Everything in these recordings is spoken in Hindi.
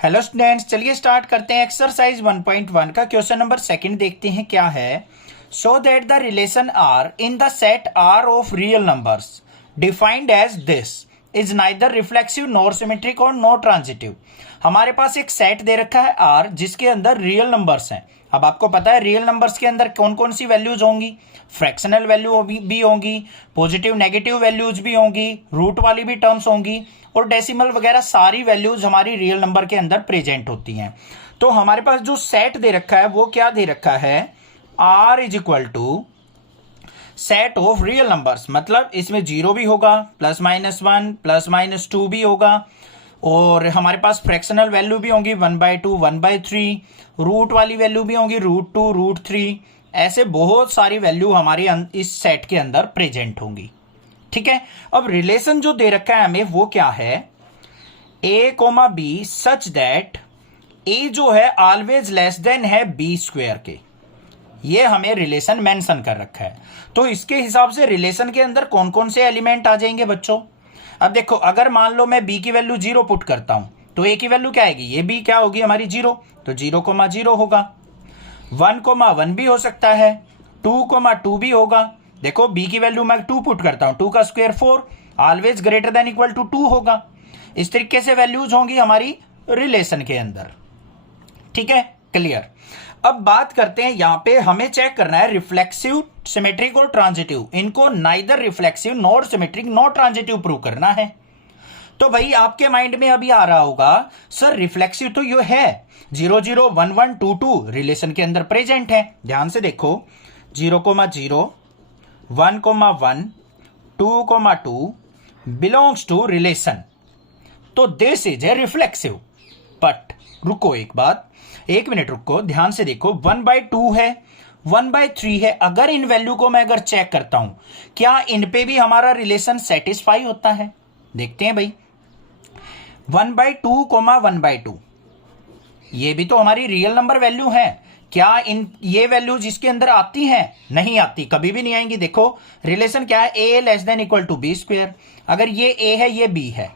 हेलो स्टूडेंट्स, चलिए स्टार्ट करते हैं। एक्सरसाइज 1.1 का क्वेश्चन नंबर सेकंड देखते हैं क्या है। Show that the relation R in the set R of real numbers defined as this is neither reflexive nor symmetric और नॉर ट्रांजिटिव। हमारे पास एक सेट दे रखा है आर जिसके अंदर रियल नंबर्स हैं। अब आपको पता है रियल नंबर्स के अंदर कौन कौन सी वैल्यूज होंगी, फ्रैक्शनल वैल्यू भी होंगी, पॉजिटिव नेगेटिव वैल्यूज भी होंगी, रूट वाली भी टर्म्स होंगी और डेसिमल वगैरह सारी वैल्यूज हमारी रियल नंबर के अंदर प्रेजेंट होती हैं। तो हमारे पास जो सेट दे रखा है वो क्या दे रखा है, R is equal to set of real numbers. मतलब इसमें जीरो भी होगा, +-1 +-2 भी होगा और हमारे पास फ्रैक्शनल वैल्यू भी होंगी 1/2 1/3, रूट वाली वैल्यू भी होंगी √2 √3। ऐसे बहुत सारी वैल्यू हमारी इस सेट के अंदर प्रेजेंट होंगी। ठीक है, अब रिलेशन जो दे रखा है हमें वो क्या है, a, b such that a जो है ऑलवेज लेस देन है b² के। ये हमें रिलेशन मेंशन कर रखा है। तो इसके हिसाब से रिलेशन के अंदर कौन कौन से एलिमेंट आ जाएंगे बच्चों। अब देखो, अगर मान लो मैं b की वैल्यू 0 पुट करता हूं तो a की वैल्यू क्या आएगी, ये b क्या होगी हमारी 0, तो 0,0 होगा। 1,1 भी हो सकता है, 2,2 भी होगा। देखो b की वैल्यू मैं 2 पुट करता हूं, 2 का square 4, always greater than equal to 2 होगा। इस तरीके से वैल्यूज होंगी हमारी रिलेशन के अंदर। ठीक है, क्लियर। अब बात करते हैं, यहां पे हमें चेक करना है रिफ्लेक्सिव, सिमेट्रिक और ट्रांजिटिव। इनको neither reflexive nor symmetric nor transitive prove करना है। तो भाई आपके माइंड में अभी आ रहा होगा सर रिफ्लेक्सिव तो ये है 0 0 1 1 2 2 रिलेशन के अंदर प्रेजेंट है। ध्यान से देखो 0,0 1,1 2,2 बिलोंग्स टू रिलेशन, तो this is a reflexive. But रुको एक मिनट रुको, ध्यान से देखो 1/2 है 1/3 है। अगर इन वैल्यू को मैं चेक करता हूं क्या इन पे भी हमारा रिलेशन सेटिस्फाई होता है, देखते हैं भाई। 1/2, 1/2 ये भी तो हमारी रियल नंबर वैल्यू है। क्या इन ये वैल्यूज इसके अंदर आती हैं, नहीं आती, कभी भी नहीं आएंगी। देखो रिलेशन क्या है, a less than equal to b²। अगर ये a है ये b है,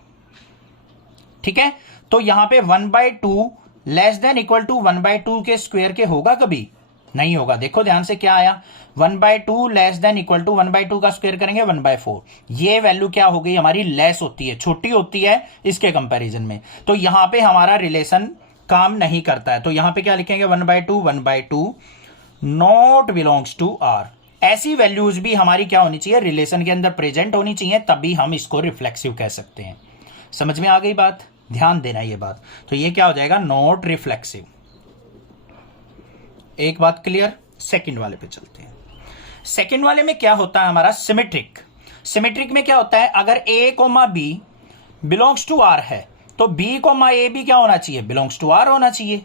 ठीक है, तो यहां पे 1/2 लेस देन इक्वल टू 1/2 के स्क्वायर के होगा, कभी नहीं होगा। देखो ध्यान से क्या आया, 1/2 लेस देन इक्वल टू 1/2 का स्क्वायर करेंगे 1/4। ये वैल्यू क्या हो गई हमारी, लेस होती है, छोटी होती है इसके कंपैरिजन में। तो यहां पे हमारा रिलेशन काम नहीं करता है। तो यहां पे क्या लिखेंगे, 1/2 नॉट बिलोंग्स टू आर। ऐसी वैल्यूज भी हमारी क्या होनी चाहिए, रिलेशन के अंदर प्रेजेंट होनी चाहिए, तभी हम इसको रिफ्लेक्सिव कह सकते हैं। समझ में आ गई बात, ध्यान देना ये बात। तो ये क्या हो जाएगा, नॉट रिफ्लेक्सिव। एक बात क्लियर। सेकंड वाले पे चलते हैं। सेकंड वाले में क्या होता है हमारा, सिमेट्रिक। सिमेट्रिक में क्या होता है, अगर a, b belongs to R है तो b, a भी क्या होना चाहिए, बिलोंग्स टू आर होना चाहिए,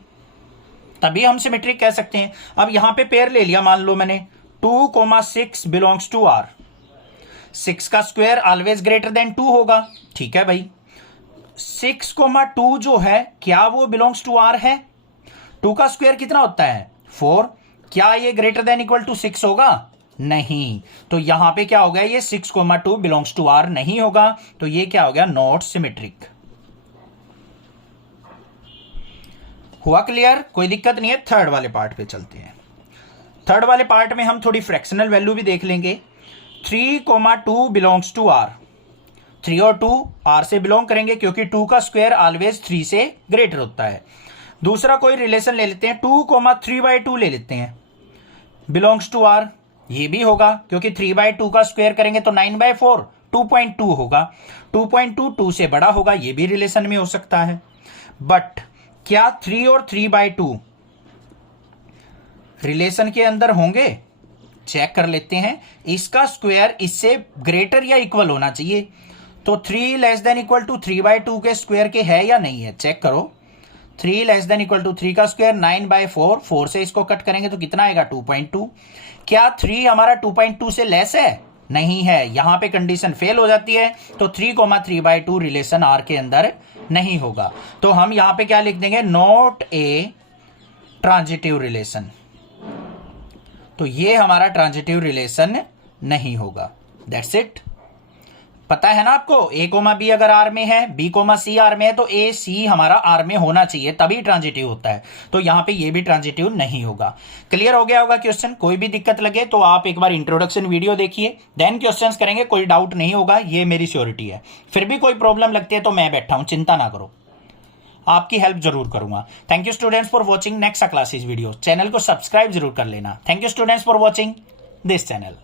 तभी हम सिमेट्रिक कह सकते हैं। अब यहां पे पेयर ले लिया, मान लो मैंने 2,6 बिलोंग्स टू आर। 6 का स्क्वायर ऑलवेज ग्रेटर देन 2 होगा, ठीक है भाई। 6,2 जो है क्या वो बिलोंग्स टू आर है, 2 का स्क्वायर कितना होता है 4, क्या ये ग्रेटर देन इक्वल टू 6 होगा, नहीं। तो यहां पे क्या हो गया, ये 6,2 बिलोंग्स टू आर नहीं होगा, तो ये क्या हो गया, नॉट सिमेट्रिक। हुआ क्लियर, कोई दिक्कत नहीं है। थर्ड वाले पार्ट पे चलते हैं। थर्ड वाले पार्ट में हम थोड़ी फ्रैक्शनल वैल्यू भी देख लेंगे। 3,2 बिलोंग्स टू आर। 3 और 2 आर से बिलोंग करेंगे क्योंकि 2 का स्क्वायर ऑलवेज 3 से ग्रेटर होता है। दूसरा कोई रिलेशन ले लेते हैं, 2,3/2 ले लेते हैं, बिलोंग्स टू आर। ये भी होगा क्योंकि 3/2 का स्क्वायर करेंगे तो 9/4 2.2 होगा। 2.2 2 से बड़ा होगा, ये भी रिलेशन में हो सकता है। बट क्या 3 और 3/2 रिलेशन के अंदर होंगे, चेक कर लेते हैं। इसका स्क्वायर इससे ग्रेटर या इक्वल होना चाहिए, तो 3 लेस देन इक्वल टू 3/2 के स्क्वायर के है या नहीं है, चेक करो। 3 लेस देन इक्वल टू 3 का स्क्वायर 9/4, 4 से इसको कट करेंगे तो कितना आएगा 2.2। क्या 3 हमारा 2.2 से लेस है, नहीं है, यहां पे कंडीशन फेल हो जाती है। तो 3,3/2 रिलेशन आर के अंदर नहीं होगा। तो हम यहां पे क्या लिख देंगे, नॉट ए ट्रांजिटिव रिलेशन। तो ये हमारा ट्रांजिटिव रिलेशन नहीं होगा, दैट्स इट। पता है ना आपको, ए कोमा बी अगर आर में है, बी कोमा सी आर में है, तो ए सी हमारा आर में होना चाहिए, तभी ट्रांजिटिव होता है। तो यहां पे ये भी ट्रांजिटिव नहीं होगा। क्लियर हो गया होगा क्वेश्चन? कोई भी दिक्कत लगे तो आप एक बार इंट्रोडक्शन वीडियो देखिए, देन क्वेश्चंस करेंगे, कोई डाउट नहीं होगा, ये मेरी श्योरिटी है। फिर भी कोई प्रॉब्लम लगती है तो मैं बैठा हूं, चिंता ना करो, आपकी हेल्प जरूर करूंगा। Thank you students for watching next classes video. Channel को सब्सक्राइब जरूर कर लेना। Thank you students for watching this channel.